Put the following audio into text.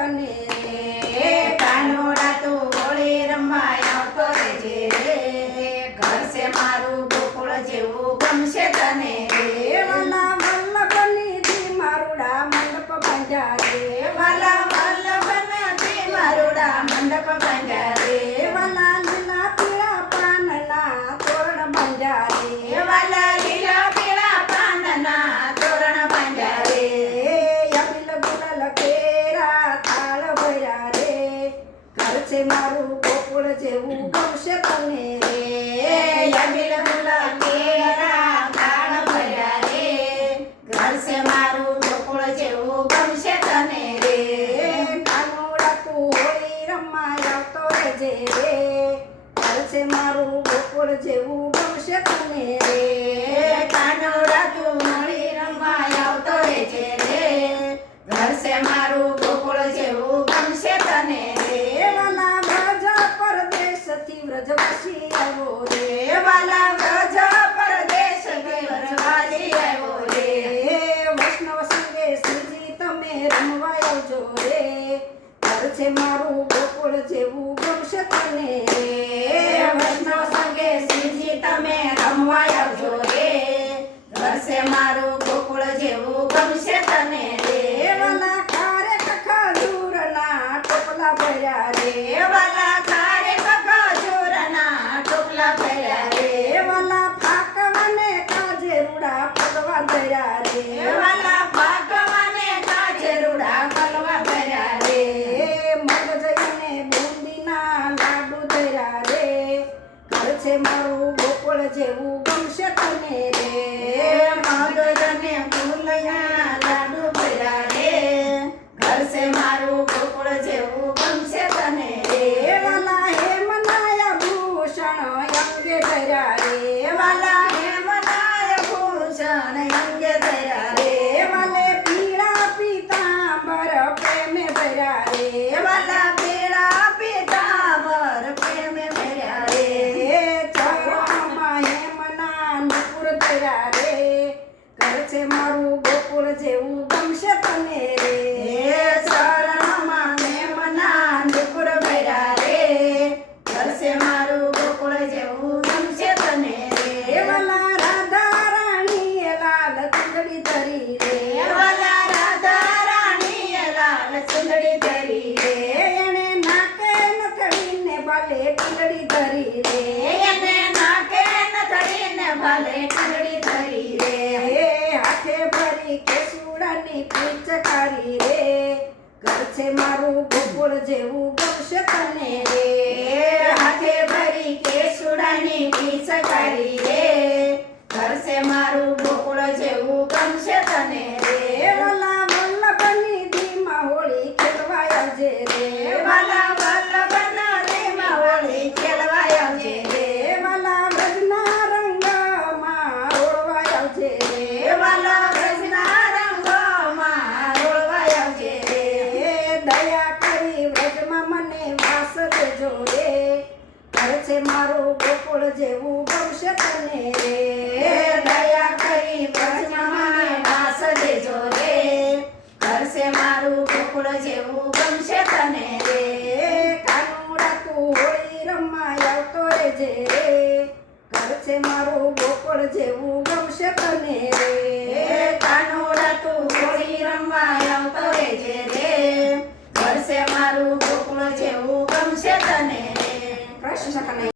તને રે કાનોડા તું હોળી રમવા આવતો રહેજે રે ઘર છે મારું ગોકુળ જેવું ગમશે તને રે વાલા વલ્લભની ધી મારુડા મંડપ બાંધ્યા રે વાલા વલ્લભનાથી મારુડા મંડપ બાંધ્યા રે વાલા લીલા પીળા પાનના તોરણ બાંધ્યા રે વાલા લીલા પીળા પાનના તોરણ બાંધ્યા રે અબીલ ગુલાલ કેરા થાળ ભર્યા રે ઘર છે મારું ગોકુળ જેવું ગમશે તને રે અબીલ ગુલાલ કેરા થાળ ભર્યા રે ઘર છે મારું ગોકુળ જેવું ગમશે તને રે કાનોડા તું હોળી રમવા આવતો રહેજે રે ઘર છે મારું ગોકુળ જેવું ગમશે તને રે કાનોડા તું હોળી રમવા આવતો રહેજે રે ઘર છે મારું ગોકુળ જેવું ગમશે તને રે વાલા વ્રજ પરદેશથી વ્રજવાસી આવ્યો રે વાલા વ્રજ પરદેશ વ્રજવાસી આવ્યો રે વૈષ્ણવ સંગે શ્રીજી તમે રમવા આવજો રે ઘર છે મારું ગોકુળ જેવું ગમશે તને રે વૈષ્ણવ સંગે શ્રીજી તમે રમવા આવજો રે ઘર છે મારું ગોકુળ જેવું ગમશે તને રે વાલા ખારે ખજૂરના ટોપલા ભર્યા રે વાલા ખારે ખજૂરના ટોપલા ભર્યા રે વાલા ફાકવાને કાજે રૂડા ફગવા ધર્યા રે વાલા ભાગવાને કાજરૂડા કલવા ભર્યા રે મગજઈને બુંદીના લાડુ ધર્યા રે ઘર છે મારું ગોકુળ જેવું ગમશે તને રે મગજને ફૂલના લાડુ ભર્યા રે ઘર છે મારું ગોકુળ જેવું ગમશે તને રે વાલા હે મનાયા ભૂષણ અંગે ધર્યા રે વાલા હેમનાય ભૂષણ અંગે ધર્યા રે વાલે પીળા પીતાંબર પ્રેમે ભર્યા રે વાલા પીળા પીતાંબર પ્રેમે ભર્યા રે ચરણમાં હેમના નુપુર ધર્યા રે ઘર છે મારું ગોકુળ જેવું ગમશે તને રે શરણમાં મેમના નુપુર ભર્યા રે ઘર છે મારું ગોકુળ જેવું ગમશે તને રે વાલા રાધા રાણીએ લાલ ચૂંદડી ધરી રે વાલા રાધા રાણીએ લાલ ચૂંદડી ધરી રે એણે નાકે નથડીને બાલે ટીંગડી ધરી રે એને નાકે નથડીને ભાલે ટીંગડી ધરી રે હાથે ભરી કેસુડાની પિચકારી રે ઘર છે મારું ગોકુળ જેવું ગમશે તને રે હાથે ભરી કેસુડાની પીચકારી રે ઘર છે મારું ગોકુળ જેવું ગમશે તને રે વાલા વલ્લભની ધીમા હોળી ખેલવા આવજે રે વાલા વલ્લભના દેમાં હોળી ખેલવા આવજે રે વાલા વ્રજના રંગમાં ઓળવા આવજે રે વાલા વ્રજના રંગમાં રોળવા આવજે રે દયા કરી વ્રજમાં મને વાસ દેજો રે ઘર છે મારું ગોકુળ જેવું ગમશે તને રે દયા કરી વ્રજમાં મને વાસ દેજો રે ઘર છે મારું ગોકુળ જેવું ગમશે તને રે કાનોડા તું હોળી રમવા આવતો રહેજે રે ઘર છે મારું ગોકુળ જેવું ગમશે તને રે કાનોડા તું હોળી રમવા આવતો રહેજે રે ઘર છે મારું ગોકુળ જેવું ગમશે તને રે કૃષ્ણ કનૈયા